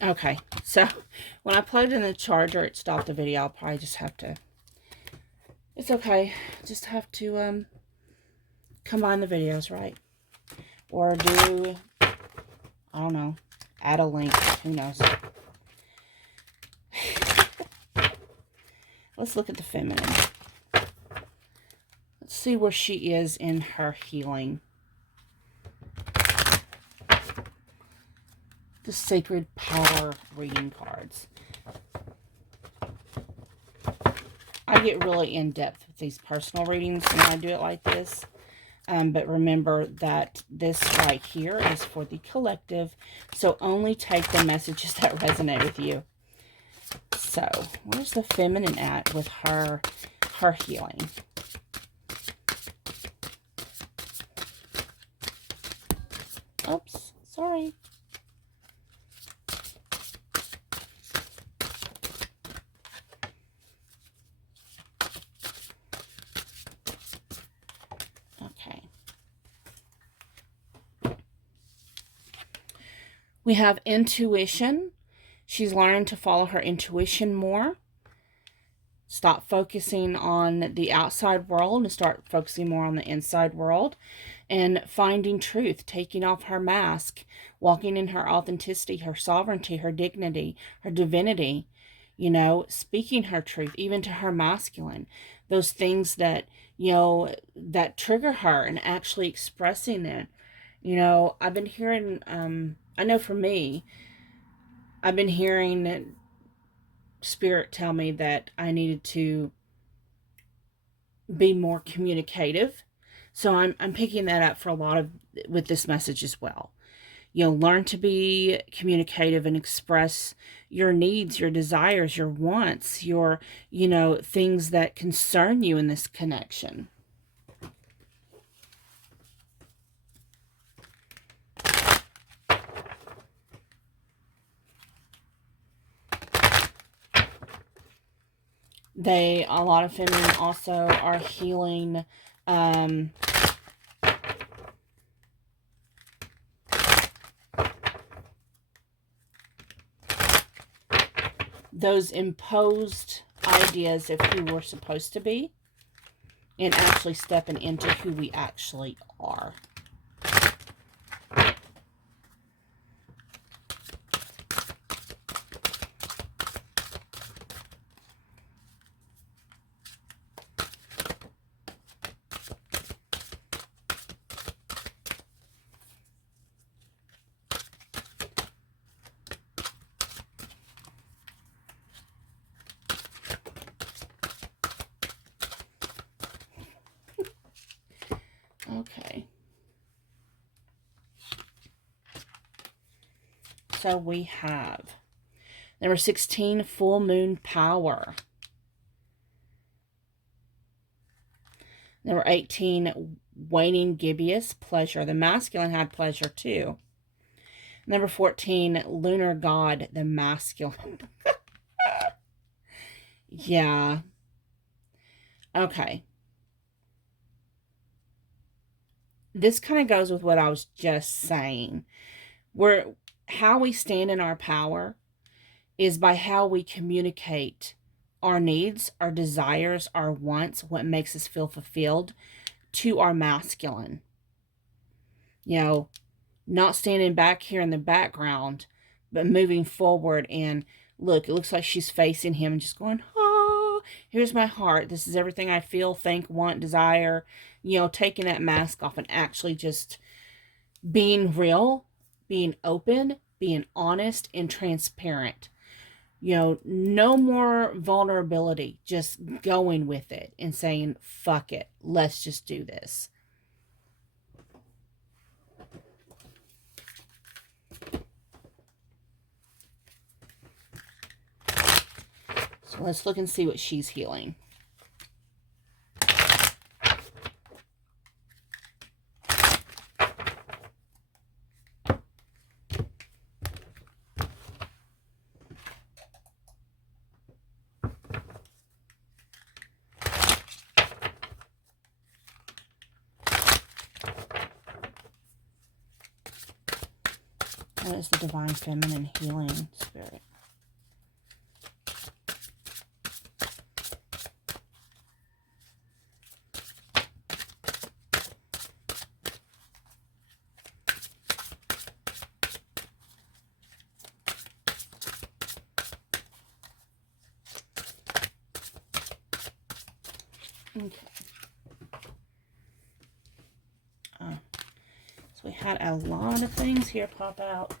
Okay, so when I plugged in the charger, it stopped the video. I'll probably just have to... It's okay. Just have to combine the videos, right? Or do... I don't know. Add a link. Who knows? Let's look at the feminine. Let's see where she is in her healing. The Sacred Power reading cards. I get really in-depth with these personal readings when I do it like this. But remember that this right here is for the collective. So only take the messages that resonate with you. So, where's the feminine at with her healing? Oops, sorry. Okay. We have intuition. She's learned to follow her intuition more. Stop focusing on the outside world and start focusing more on the inside world. And finding truth, taking off her mask, walking in her authenticity, her sovereignty, her dignity, her divinity. You know, speaking her truth, even to her masculine. Those things that, you know, that trigger her and actually expressing it. You know, I've been hearing, I know for me, I've been hearing Spirit tell me that I needed to be more communicative. So I'm picking that up for a lot of, with this message as well. You know, learn to be communicative and express your needs, your desires, your wants, your, you know, things that concern you in this connection. A lot of feminine also are healing, those imposed ideas of who we're supposed to be and actually stepping into who we actually are. Okay. So we have number 16, full moon power. Number 18, waning gibbous pleasure. The masculine had pleasure too. Number 14, lunar god, the masculine. Yeah. Okay. This kind of goes with what I was just saying. How we stand in our power is by how we communicate our needs, our desires, our wants, what makes us feel fulfilled to our masculine. You know, not standing back here in the background, but moving forward. And look, it looks like she's facing him and just going, oh, here's my heart. This is everything I feel, think, want, desire. You know, taking that mask off and actually just being real, being open, being honest and transparent. You know, no more vulnerability, just going with it and saying, fuck it, let's just do this. So let's look and see what she's healing. What is the Divine Feminine Healing Spirit? Okay. So we had a lot of things here pop out.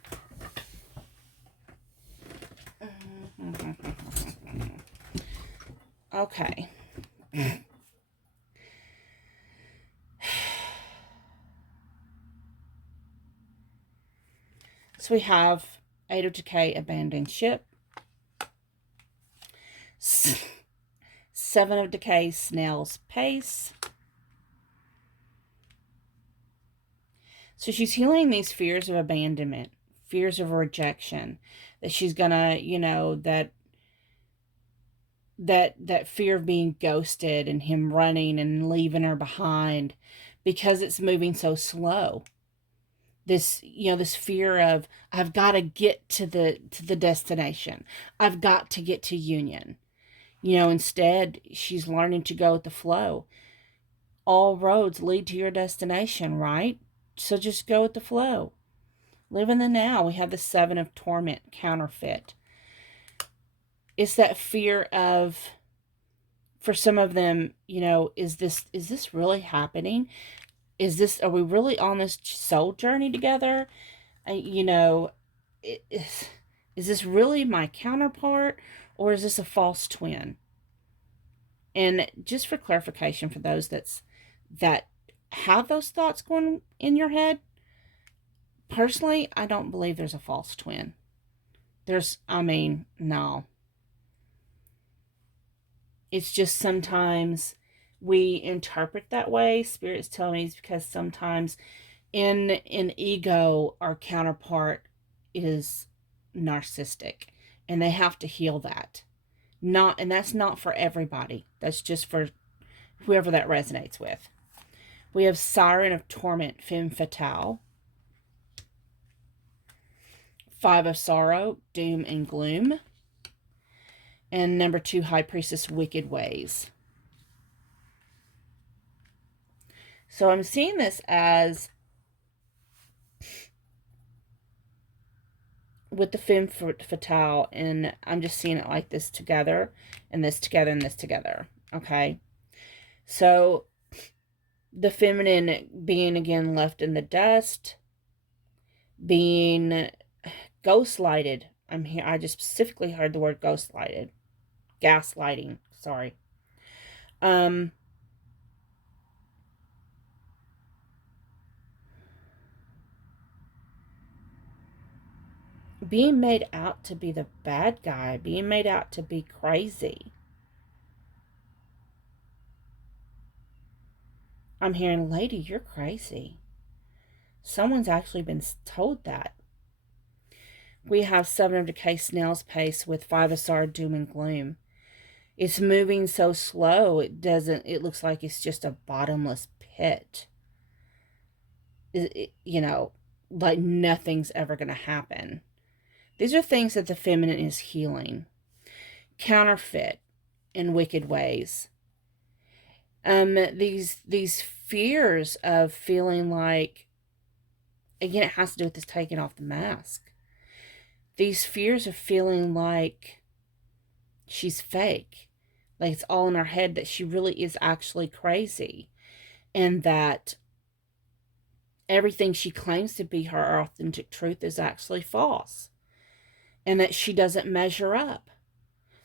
Okay. So we have 8 of Decay, Abandoned Ship. 7 of Decay, Snail's Pace. So she's healing these fears of abandonment, fears of rejection, that she's gonna, you know, that fear of being ghosted and him running and leaving her behind because it's moving so slow. This, you know, this fear of, I've got to get to the destination. I've got to get to union. You know, instead, she's learning to go with the flow. All roads lead to your destination, right? So just go with the flow. Live in the now. We have the 7 of Torment, Counterfeit. It's that fear of, for some of them, you know, is this really happening? Are we really on this soul journey together? You know, is this really my counterpart, or is this a false twin? And just for clarification, for those that have those thoughts going in your head, personally, I don't believe there's a false twin. No. It's just sometimes we interpret that way. Spirit's telling me it's because sometimes in ego, our counterpart is narcissistic, and they have to heal that. And that's not for everybody. That's just for whoever that resonates with. We have Siren of Torment, Femme Fatale. 5 of Sorrow, Doom and Gloom. And number 2, High Priestess, Wicked Ways. So I'm seeing this as, with the Femme Fatale, and I'm just seeing it like this together, and this together, and this together. Okay? So the feminine being again left in the dust, being gaslighted. I just specifically heard the word gaslighted. Gaslighting, sorry. Being made out to be the bad guy, being made out to be crazy. I'm hearing, lady, you're crazy. Someone's actually been told that. We have 7 of Decay, Snail's Pace, with 5 of Sorrow, Doom and Gloom. It's moving so slow, it looks like it's just a bottomless pit. You know, like nothing's ever going to happen. These are things that the feminine is healing. Counterfeit and Wicked Ways. These fears of feeling like, again, it has to do with this taking off the mask. These fears of feeling like she's fake, like it's all in her head, that she really is actually crazy, and that everything she claims to be her authentic truth is actually false, and that she doesn't measure up.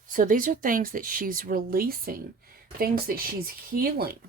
So these are things that she's releasing, things that she's healing.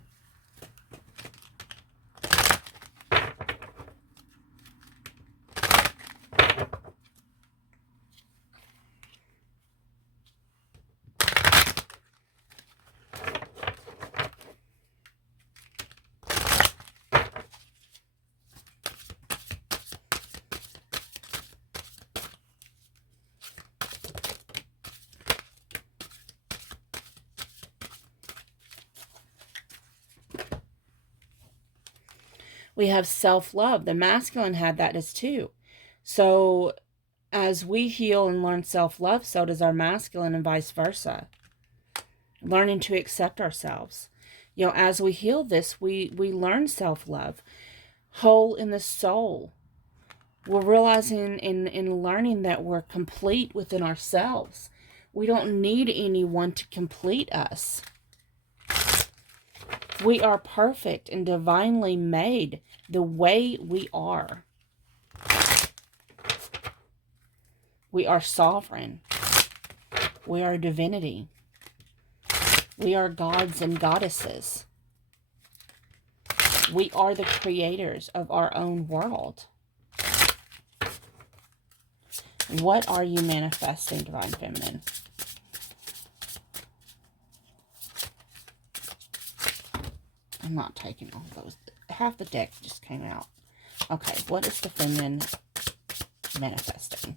We have self-love. The masculine had that as too. So as we heal and learn self-love, so does our masculine, and vice versa. Learning to accept ourselves. You know, as we heal this, we learn self-love. Whole in the soul. We're realizing in learning that we're complete within ourselves. We don't need anyone to complete us. We are perfect and divinely made the way we are. We are sovereign. We are divinity. We are gods and goddesses. We are the creators of our own world. What are you manifesting, Divine Feminine? I'm not taking all those. Half the deck just came out. Okay, what is the feminine manifesting?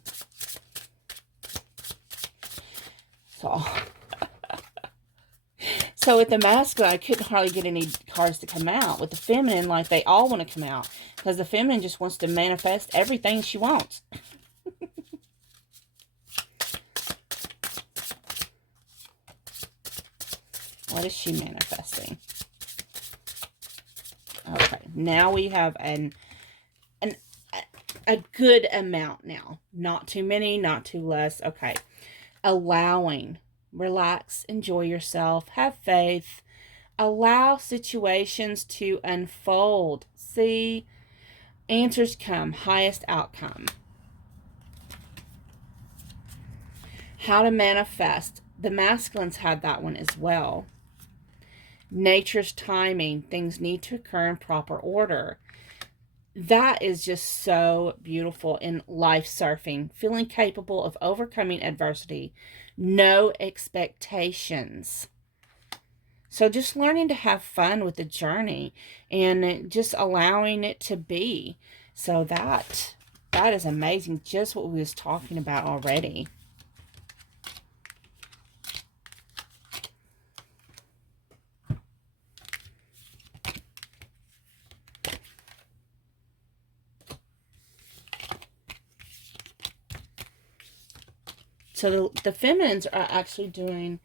So with the masculine, I couldn't hardly get any cards to come out. With the feminine, like, they all want to come out. Because the feminine just wants to manifest everything she wants. What is she manifesting? Okay, now we have a good amount now. Not too many, not too less. Okay. Allowing. Relax, enjoy yourself, have faith. Allow situations to unfold. See, answers come, highest outcome. How to manifest. The masculines had that one as well. Nature's timing. Things need to occur in proper order. That is just so beautiful in life surfing. Feeling capable of overcoming adversity. No expectations. So just learning to have fun with the journey and just allowing it to be. So that is amazing. Just what we was talking about already. So the feminines are actually doing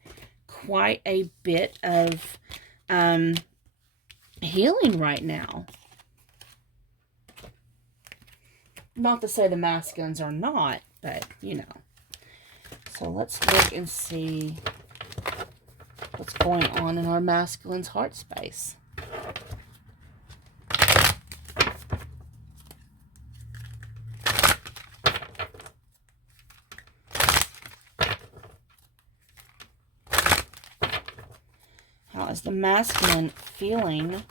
quite a bit of healing right now. Not to say the masculines are not, but, you know. So let's look and see what's going on in our masculine's heart space. How is the masculine feeling?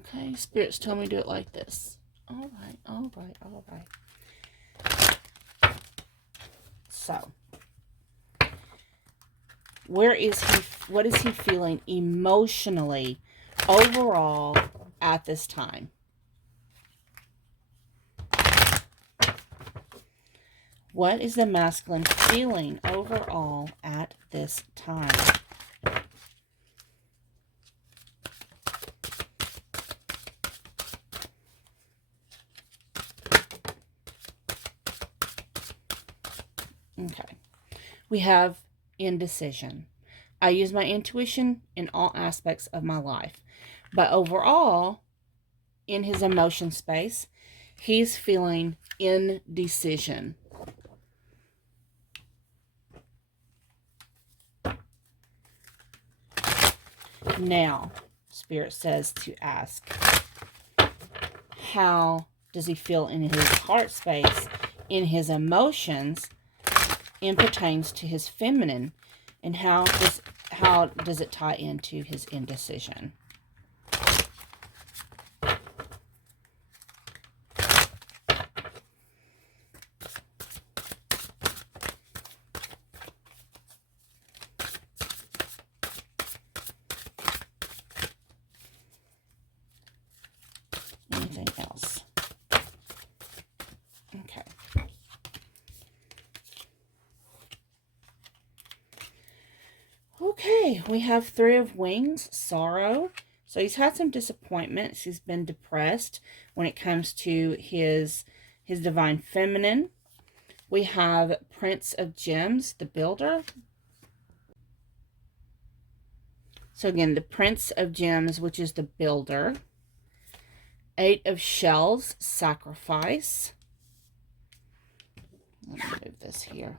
Okay, spirits tell me to do it like this. All right, all right, all right. So, what is he feeling emotionally overall at this time? What is the masculine feeling overall at this time? Okay. We have indecision. I use my intuition in all aspects of my life. But overall, in his emotion space, he's feeling indecision. Now, Spirit says to ask, how does he feel in his heart space, in his emotions, and pertains to his feminine, and how does it tie into his indecision? Anything else? Okay. Okay, we have Three of Wings, sorrow. So he's had some disappointments. He's been depressed when it comes to his divine feminine. We have Prince of Gems, the builder. So again, the Prince of Gems, which is the builder. 8 of Shells, sacrifice. Let me move this here.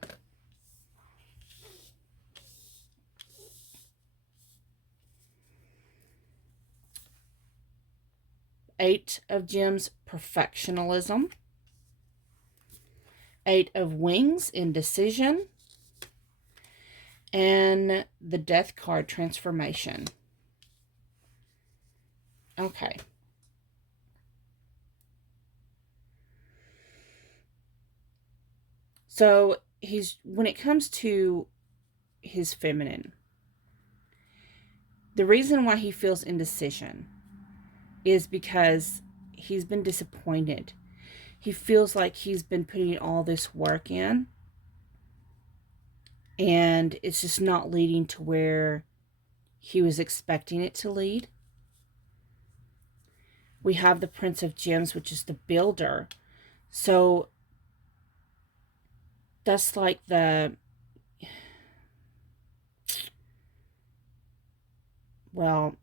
Eight of Gems, perfectionism. 8 of Wings, indecision. And the Death card, transformation. Okay. So when it comes to his feminine, the reason why he feels indecision is because he's been disappointed. He feels like he's been putting all this work in, and it's just not leading to where he was expecting it to lead. We have the Prince of Gems, which is the builder. So that's like well,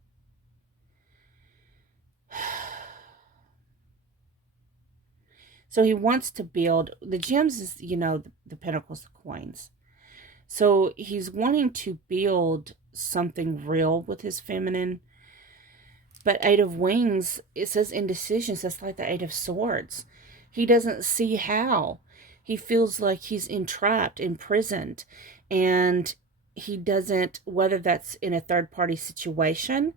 so he wants to build, the gems is, you know, the pentacles, the coins. So he's wanting to build something real with his feminine. But 8 of Wings, it says indecision. So that's like the 8 of Swords. He doesn't see how. He feels like he's entrapped, imprisoned. And he doesn't, whether that's in a third-party situation.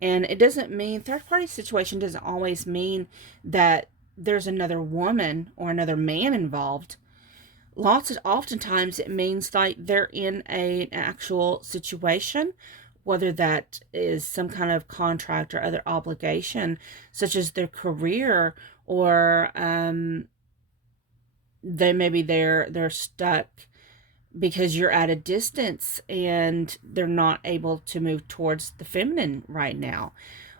And it doesn't mean, third-party situation doesn't always mean that there's another woman or another man involved. Oftentimes it means like they're in an actual situation, whether that is some kind of contract or other obligation, such as their career, or they're stuck because you're at a distance and they're not able to move towards the feminine right now.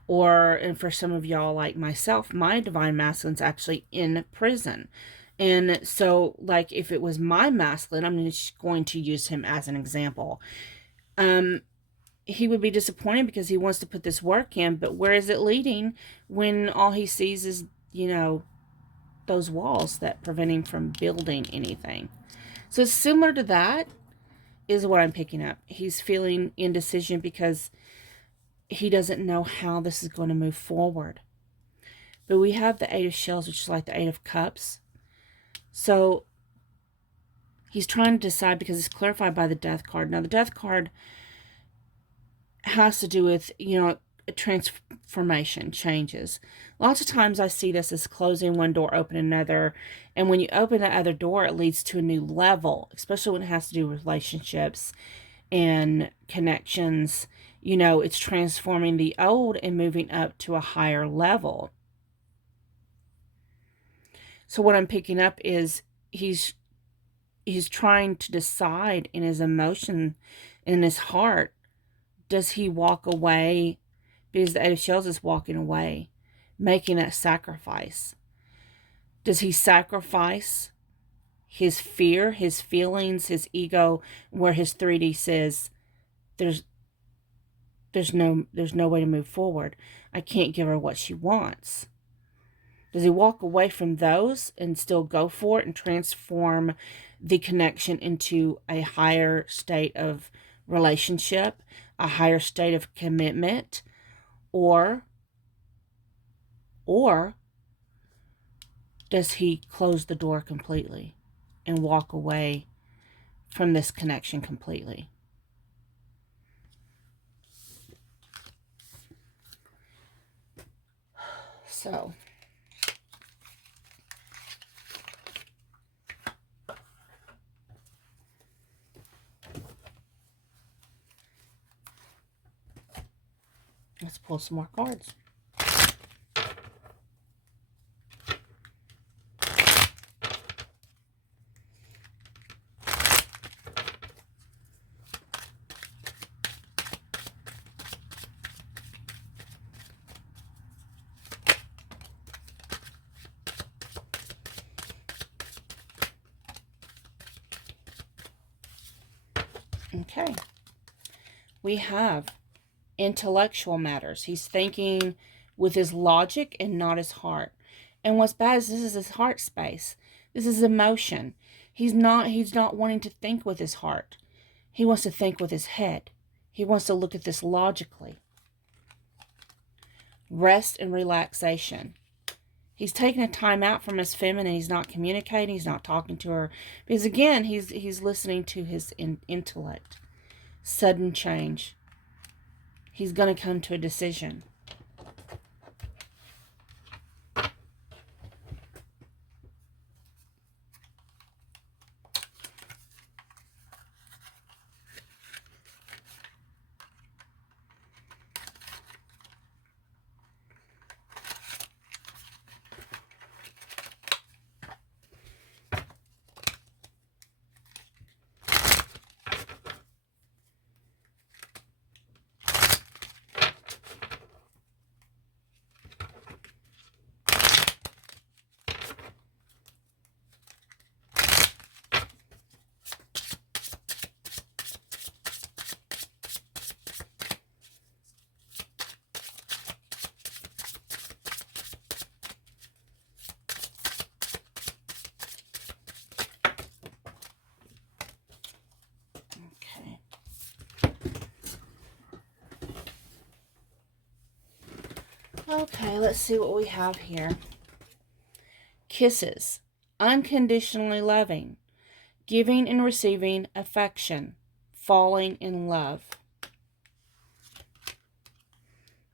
And for some of y'all like myself, my divine masculine's actually in prison. And so, like, if it was my masculine, I'm just going to use him as an example. He would be disappointed because he wants to put this work in, but where is it leading when all he sees is, you know, those walls that prevent him from building anything? So similar to that is what I'm picking up. He's feeling indecision because he doesn't know how this is going to move forward. But we have the 8 of Shells, which is like the 8 of Cups. So he's trying to decide because it's clarified by the Death card. Now, the Death card has to do with, you know, a transformation, changes. Lots of times I see this as closing one door, open another. And when you open that other door, it leads to a new level, especially when it has to do with relationships and connections. You know, it's transforming the old and moving up to a higher level. So what I'm picking up is he's trying to decide in his emotion, in his heart, does he walk away? Because the 8 of Shells is walking away, making that sacrifice. Does he sacrifice his fear, his feelings, his ego, where his 3D says, there's no way to move forward. I can't give her what she wants. Does he walk away from those and still go for it and transform the connection into a higher state of relationship, a higher state of commitment, or does he close the door completely and walk away from this connection completely? So let's pull some more cards. Okay. We have intellectual matters. He's thinking with his logic and not his heart. And what's bad is this is his heart space. This is emotion. He's not wanting to think with his heart. He wants to think with his head. He wants to look at this logically. Rest and relaxation. He's taking a time out from his feminine. He's not communicating. He's not talking to her. Because again, he's listening to his intellect. Sudden change. He's going to come to a decision. Okay, let's see what we have here. Kisses. Unconditionally loving. Giving and receiving affection. Falling in love.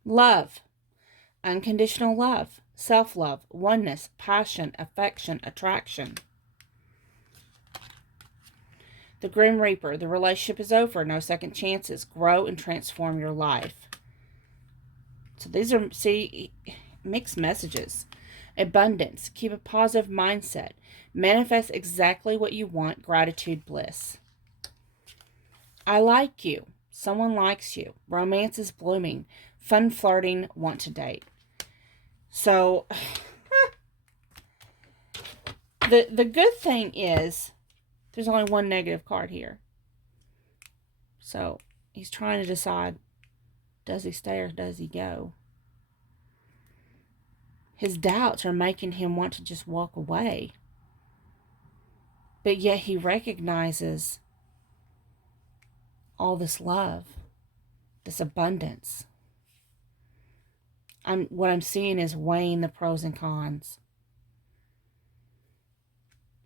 Love. Unconditional love. Self-love. Oneness. Passion. Affection. Attraction. The Grim Reaper. The relationship is over. No second chances. Grow and transform your life. So these are, see, mixed messages. Abundance. Keep a positive mindset. Manifest exactly what you want. Gratitude, bliss. I like you. Someone likes you. Romance is blooming. Fun flirting. Want to date. So, the good thing is, there's only one negative card here. So, he's trying to decide, does he stay or does he go? His doubts are making him want to just walk away. But yet he recognizes all this love, this abundance. What I'm seeing is weighing the pros and cons.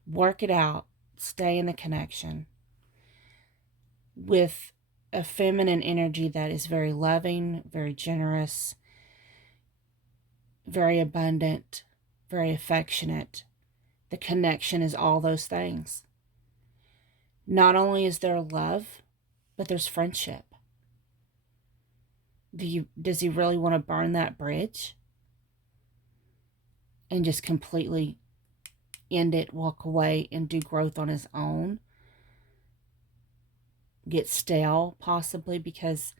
Work it out. Stay in the connection. With a feminine energy that is very loving, very generous, very abundant, very affectionate. The connection is all those things. Not only is there love, but there's friendship. Does he really want to burn that bridge? And just completely end it, walk away, and do growth on his own? Get stale, possibly, because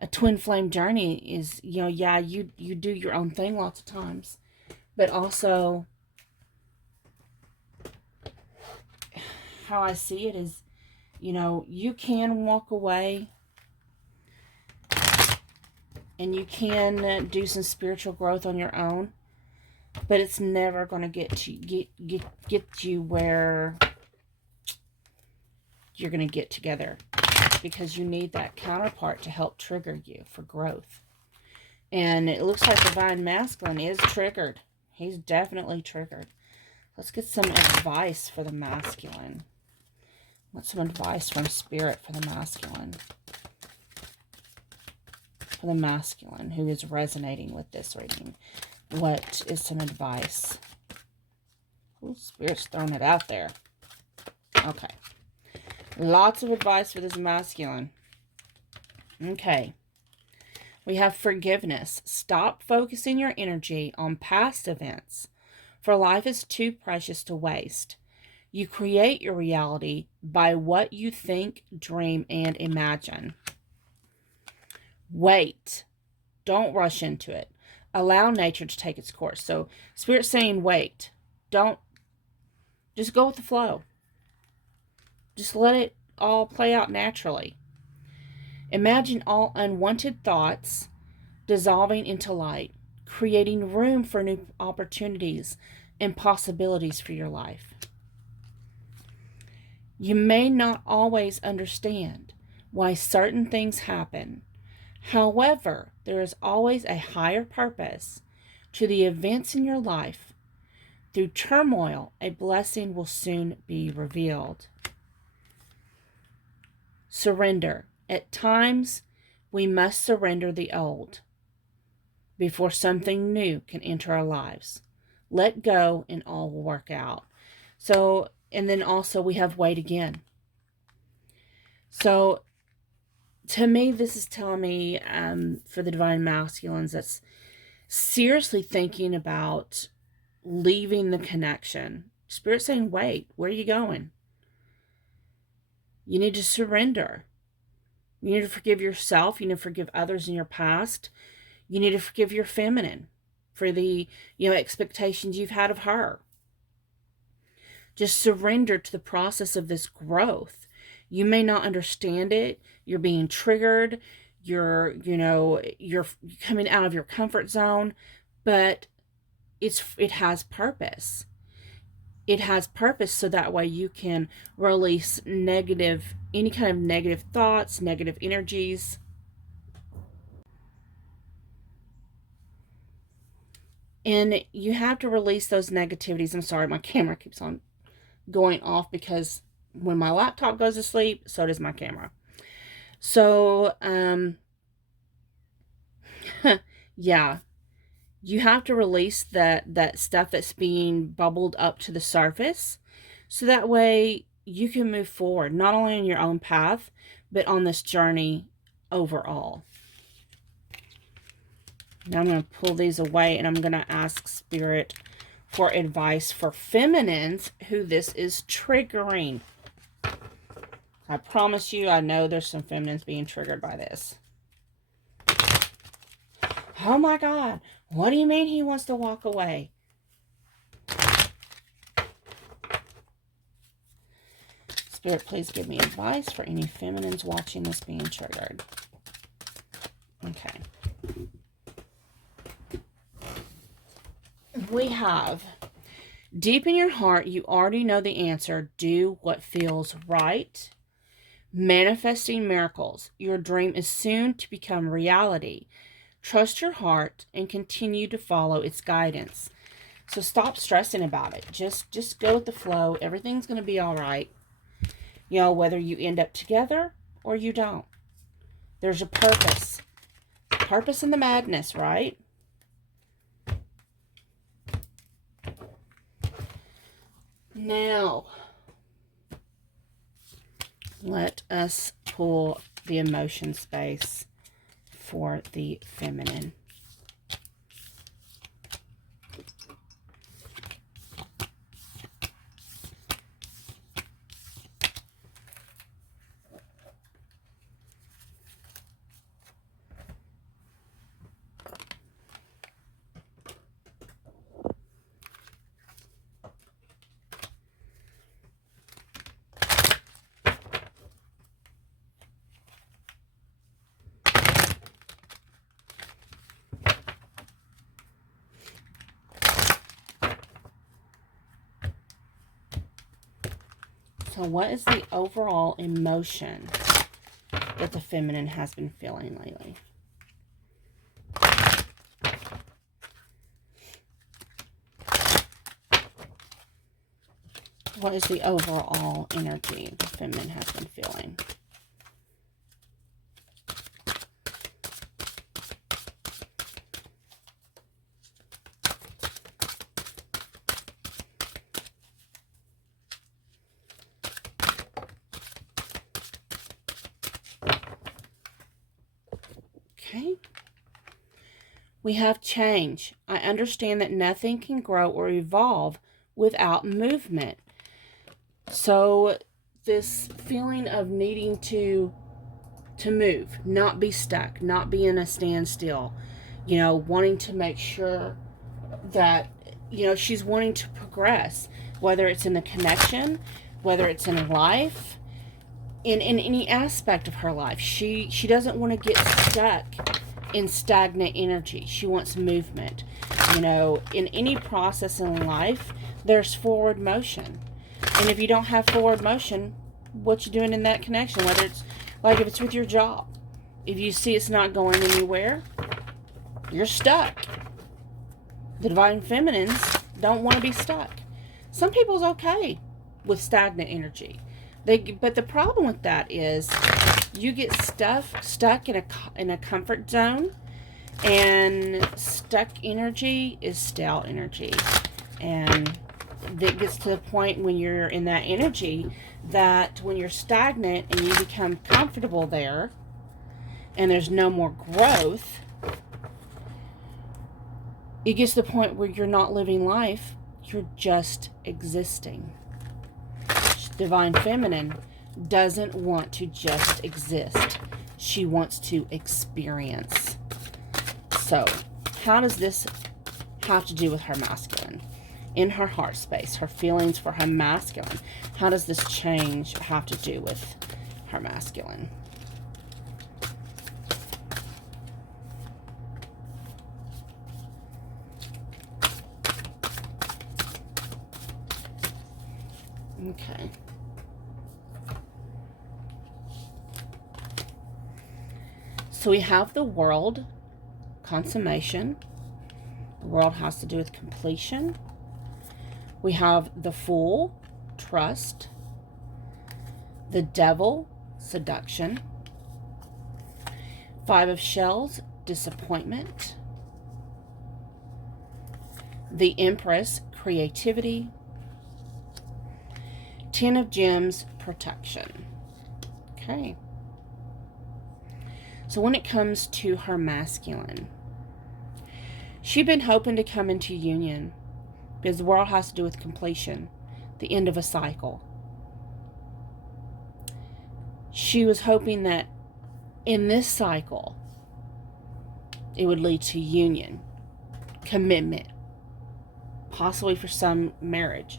a twin flame journey is, yeah, you do your own thing lots of times. But also, how I see it is, you can walk away and you can do some spiritual growth on your own, but it's never going to get you where you're going to get together, because you need that counterpart to help trigger you for growth. And it looks like Divine Masculine is triggered. He's definitely triggered. Let's get some advice for the masculine. What's some advice from Spirit for the masculine? For the masculine who is resonating with this reading. What is some advice? Ooh, Spirit's throwing it out there. Okay. Lots of advice for this masculine. Okay. We have forgiveness. Stop focusing your energy on past events, for life is too precious to waste. You create your reality by what you think, dream, and imagine. Wait. Don't rush into it. Allow nature to take its course. So, Spirit's saying wait. Don't. Just go with the flow. Just let it all play out naturally. Imagine all unwanted thoughts dissolving into light, creating room for new opportunities and possibilities for your life. You may not always understand why certain things happen. However, there is always a higher purpose to the events in your life. Through turmoil, a blessing will soon be revealed. Surrender. At times, we must surrender the old before something new can enter our lives. Let go and all will work out. So, and then also we have wait again. So, to me, this is telling me for the divine masculines that's seriously thinking about leaving the connection. Spirit saying, wait, where are you going? You need to surrender. You need to forgive yourself. You need to forgive others in your past. You need to forgive your feminine for the, expectations you've had of her. Just surrender to the process of this growth. You may not understand it. You're being triggered. You're coming out of your comfort zone, but it has purpose. It has purpose so that way you can release any kind of negative thoughts, negative energies. And you have to release those negativities. I'm sorry, my camera keeps on going off because when my laptop goes to sleep, so does my camera. So, yeah, you have to release that stuff that's being bubbled up to the surface so that way you can move forward, not only on your own path, but on this journey overall. Now I'm going to pull these away and I'm going to ask Spirit for advice for feminines who this is triggering. I promise you, I know there's some feminines being triggered by this. Oh my God, what do you mean he wants to walk away? Spirit, please give me advice for any feminines watching this being triggered. Okay. We have, deep in your heart, you already know the answer. Do what feels right. Manifesting miracles. Your dream is soon to become reality. Trust your heart and continue to follow its guidance. So stop stressing about it. Just go with the flow. Everything's going to be all right. Whether you end up together or you don't. There's a purpose. Purpose in the madness, right? Now, let us pull the emotion space for the feminine. So what is the overall emotion that the feminine has been feeling lately? What is the overall energy the feminine has been feeling? Okay. We have change. I understand that nothing can grow or evolve without movement. So this feeling of needing to move, not be stuck, not be in a standstill, wanting to make sure that, she's wanting to progress, whether it's in the connection, whether it's in life, in any aspect of her life. She doesn't want to get stuck in stagnant energy. She wants movement. You know, in any process in life, there's forward motion. And if you don't have forward motion, what you doing in that connection? Whether it's like if it's with your job, if you see it's not going anywhere, you're stuck. The divine feminines don't want to be stuck. Some people's okay with stagnant energy. But the problem with that is you get stuck in a comfort zone, and stuck energy is stale energy. And that gets to the point when you're in that energy that when you're stagnant and you become comfortable there and there's no more growth, it gets to the point where you're not living life, you're just existing. Divine feminine doesn't want to just exist. She wants to experience. So, how does this have to do with her masculine? In her heart space, her feelings for her masculine. How does this change have to do with her masculine? Okay. So we have the world, consummation. The world has to do with completion. We have the Fool, trust. The Devil, seduction. Five of Shells, disappointment. The Empress, creativity. Ten of Gems, protection. Okay. So when it comes to her masculine, she'd been hoping to come into union because the world has to do with completion, the end of a cycle. She was hoping that in this cycle, it would lead to union, commitment, possibly for some marriage.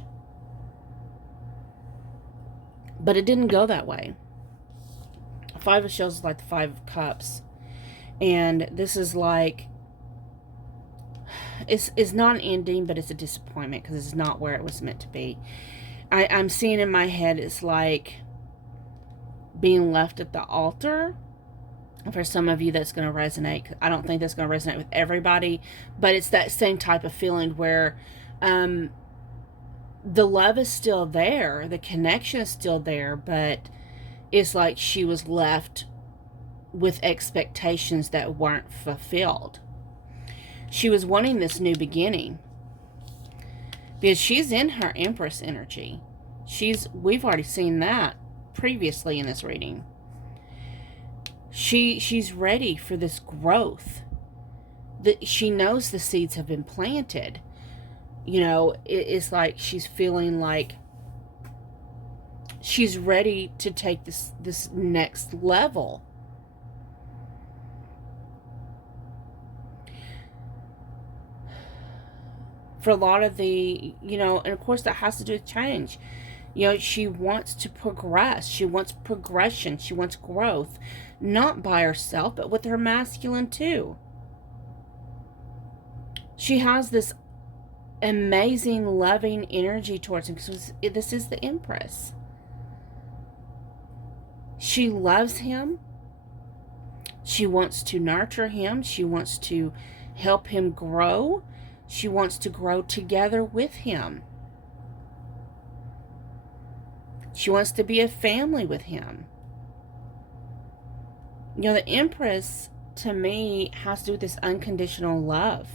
But it didn't go that way. Five of Shells is like the Five of Cups. And this is like, it's not an ending, but it's a disappointment because it's not where it was meant to be. I'm seeing in my head, it's like being left at the altar. For some of you, that's going to resonate. I don't think that's going to resonate with everybody, but it's that same type of feeling where the love is still there, the connection is still there, but it's like she was left with expectations that weren't fulfilled. She was wanting this new beginning because she's in her Empress energy. We've already seen that previously in this reading. She's ready for this growth. She knows the seeds have been planted. You know, it's like she's feeling like she's ready to take this next level. For a lot of the, you know, and of course that has to do with change. You know, she wants to progress. She wants progression. She wants growth. Not by herself, but with her masculine too. She has this amazing, loving energy towards him because this is the Empress. She loves him. She wants to nurture him. She wants to help him grow. She wants to grow together with him. She wants to be a family with him. You know, the Empress, to me, has to do with this unconditional love.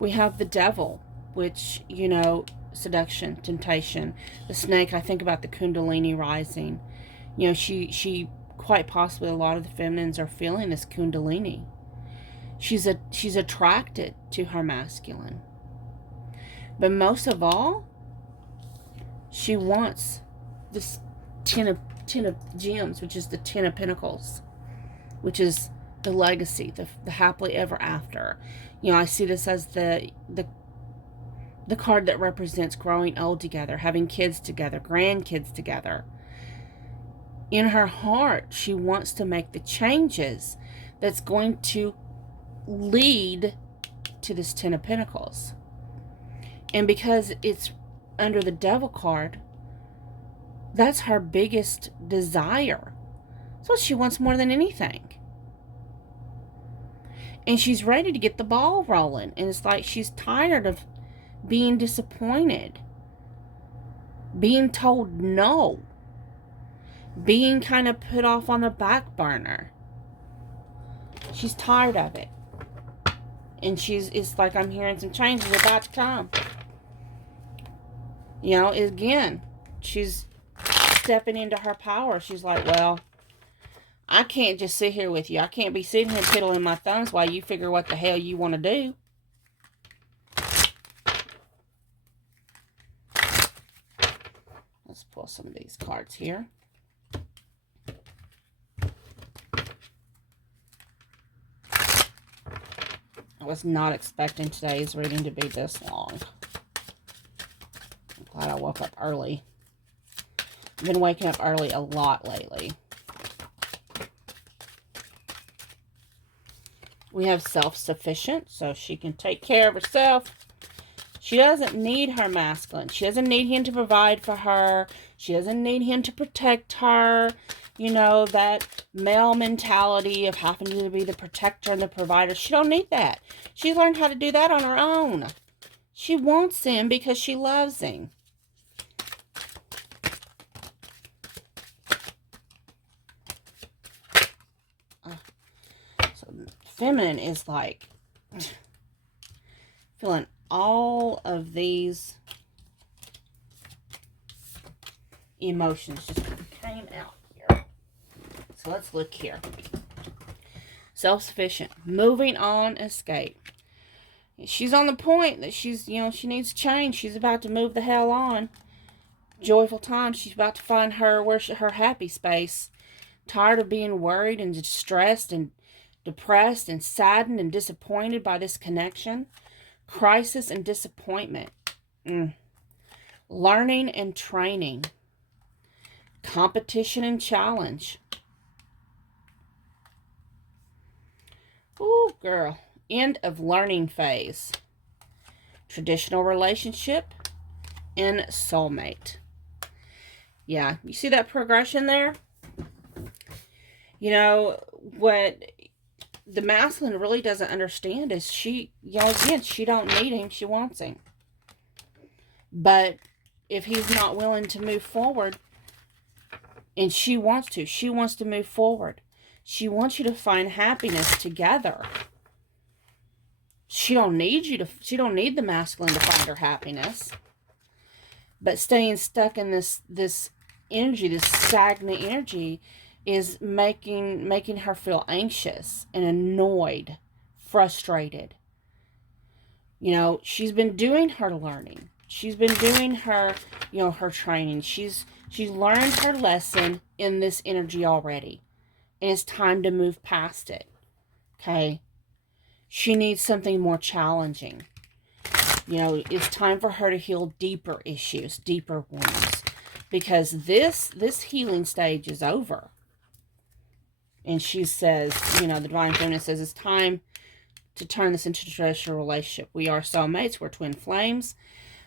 We have the Devil, which, you know, seduction, temptation. The Snake, I think about the Kundalini rising. You know, she quite possibly, a lot of the feminines are feeling this Kundalini. She's attracted to her masculine. But most of all, she wants this ten of Gems, which is the Ten of Pentacles, which is the legacy, the happily ever after. You know, I see this as the card that represents growing old together, having kids together, grandkids together. In her heart, she wants to make the changes that's going to lead to this Ten of Pentacles. And because it's under the Devil card, that's her biggest desire. That's what she wants more than anything. And she's ready to get the ball rolling. And it's like she's tired of being disappointed, being told no, being kind of put off on the back burner. She's tired of it. And it's like I'm hearing some changes about to come. You know, again, she's stepping into her power. She's like, well, I can't just sit here with you. I can't be sitting here twiddling my thumbs while you figure what the hell you want to do. Let's pull some of these cards here. I was not expecting today's reading to be this long. I'm glad I woke up early. I've been waking up early a lot lately. We have self-sufficient, so she can take care of herself. She doesn't need her masculine. She doesn't need him to provide for her. She doesn't need him to protect her. You know, that male mentality of having to be the protector and the provider. She don't need that. She's learned how to do that on her own. She wants him because she loves him. Feminine is like feeling all of these emotions just came out here. So let's look here. Self-sufficient, moving on, escape. She's on the point that she's, you know, she needs change. She's about to move the hell on. Joyful time. She's about to find her her happy space. Tired of being worried and distressed and depressed and saddened and disappointed by this connection. Crisis and disappointment. Learning and training. Competition and challenge. Ooh, girl. End of learning phase. Traditional relationship and soulmate. Yeah, you see that progression there? You know, what the masculine really doesn't understand is she, you know, again, she don't need him, she wants him. But if he's not willing to move forward, and she wants to move forward. She wants you to find happiness together. She don't need the masculine to find her happiness. But staying stuck in this energy, this stagnant energy, is making her feel anxious and annoyed, frustrated. You know, she's been doing her learning. She's been doing her, you know, her training. She's learned her lesson in this energy already. And it's time to move past it. Okay? She needs something more challenging. You know, it's time for her to heal deeper issues, deeper wounds. Because this healing stage is over. And she says, you know, the Divine Feminine says it's time to turn this into a traditional relationship. We are soulmates. We're twin flames.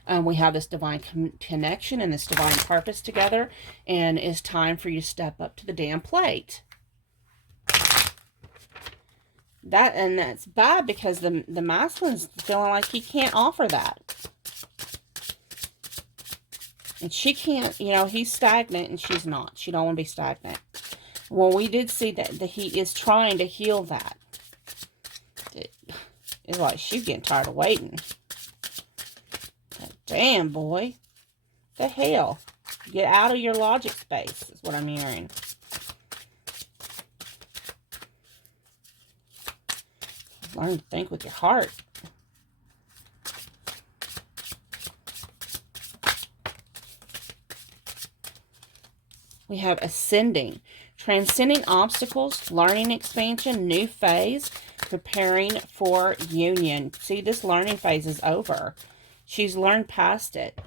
We have this divine connection and this divine purpose together. And it's time for you to step up to the damn plate. That's bad because the masculine's feeling like he can't offer that. And she can't, you know, he's stagnant and she's not. She don't want to be stagnant. Well, we did see that he is trying to heal that. It's like she's getting tired of waiting. Damn, boy. The hell? Get out of your logic space, is what I'm hearing. Learn to think with your heart. We have ascending. Transcending obstacles, learning expansion, new phase, preparing for union. See, this learning phase is over. She's learned past it.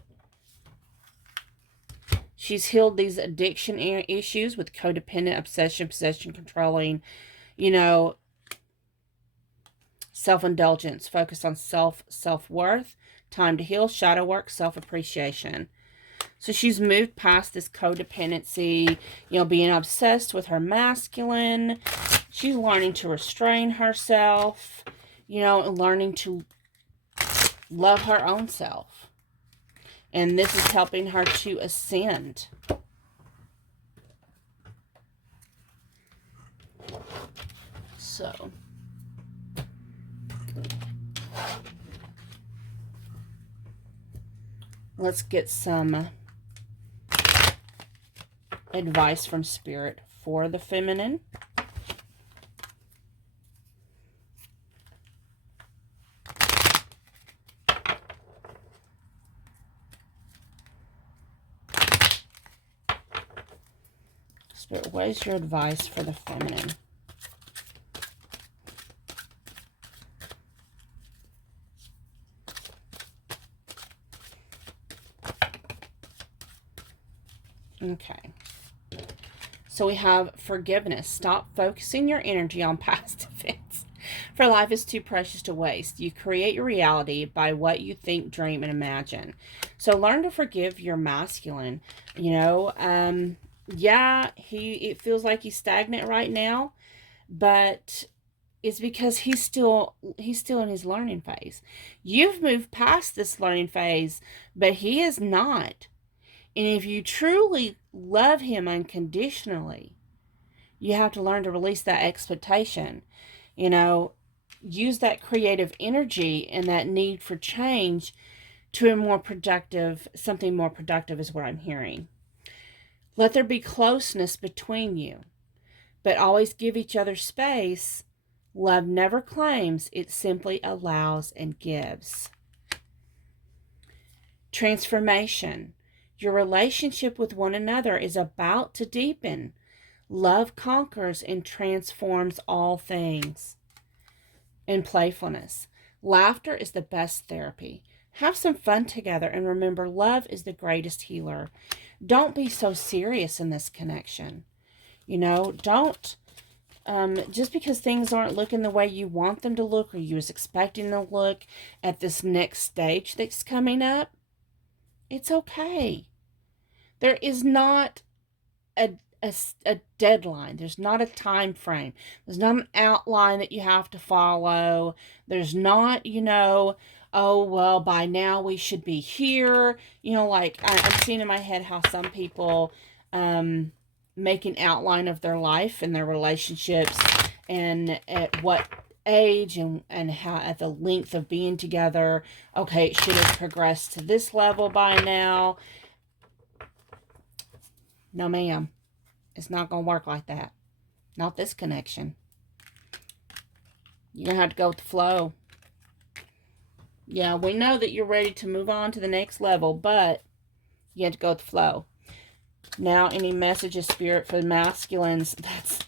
She's healed these addiction issues with codependent, obsession, possession, controlling, you know, self-indulgence, focused on self-worth, time to heal, shadow work, self-appreciation. So she's moved past this codependency, you know, being obsessed with her masculine. She's learning to restrain herself, you know, and learning to love her own self. And this is helping her to ascend. So, let's get some advice from Spirit for the feminine. Spirit, what is your advice for the feminine? Okay. So we have forgiveness. Stop focusing your energy on past events. For life is too precious to waste. You create your reality by what you think, dream, and imagine. So learn to forgive your masculine. You know, yeah, it feels like he's stagnant right now, but it's because he's still in his learning phase. You've moved past this learning phase, but he is not. And if you truly love him unconditionally, you have to learn to release that expectation. You know, use that creative energy and that need for change to a more productive, something more productive is what I'm hearing. Let there be closeness between you, but always give each other space. Love never claims, it simply allows and gives. Transformation. Your relationship with one another is about to deepen. Love conquers and transforms all things. And playfulness. Laughter is the best therapy. Have some fun together and remember, love is the greatest healer. Don't be so serious in this connection. You know, don't, just because things aren't looking the way you want them to look or you was expecting them to look at this next stage that's coming up, it's okay. There is not a deadline. There's not a time frame. There's not an outline that you have to follow. There's not, you know, oh, well, by now we should be here. You know, like I'm seeing in my head how some people make an outline of their life and their relationships and at what age and how at the length of being together. Okay, it should have progressed to this level by now. No, ma'am. It's not going to work like that. Not this connection. You're going to have to go with the flow. Yeah, we know that you're ready to move on to the next level, but you have to go with the flow. Now, any messages, Spirit, for the masculines that's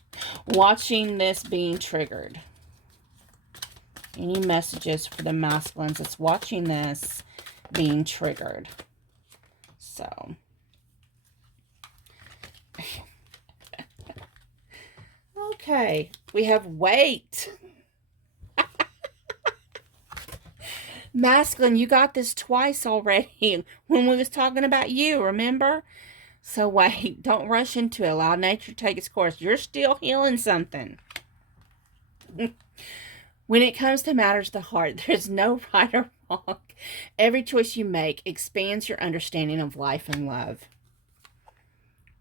watching this being triggered? Any messages for the masculines that's watching this being triggered? So... okay, we have wait. Masculine, you got this twice already when we was talking about you, remember? So wait, don't rush into it. Allow nature to take its course. You're still healing something. When it comes to matters of the heart, there's no right or wrong. Every choice you make expands your understanding of life and love.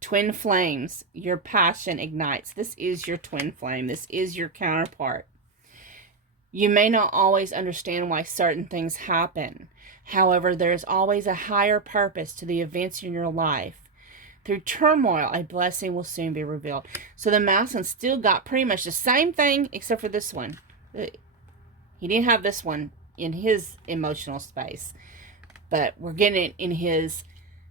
Twin flames, your passion ignites. This is your twin flame. This is your counterpart. You may not always understand why certain things happen. However, there is always a higher purpose to the events in your life. Through turmoil, a blessing will soon be revealed. So the masculine still got pretty much the same thing except for this one. He didn't have this one in his emotional space. But we're getting it in his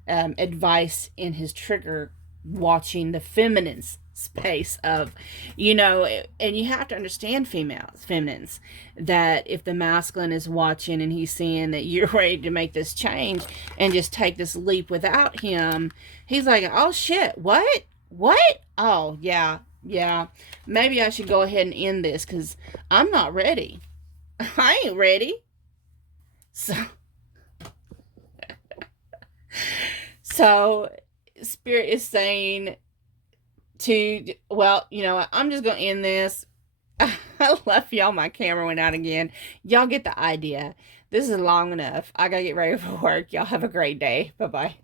advice, in his trigger, watching the feminines space of, you know, and you have to understand feminines, that if the masculine is watching and he's seeing that you're ready to make this change and just take this leap without him, he's like, oh shit, what? Oh yeah, maybe I should go ahead and end this because I'm not ready. I ain't ready. So Spirit is saying to, well, you know what, I'm just gonna end this. I love y'all. My camera went out again. Y'all get the idea. This is long enough. I gotta get ready for work. Y'all have a great day. Bye bye.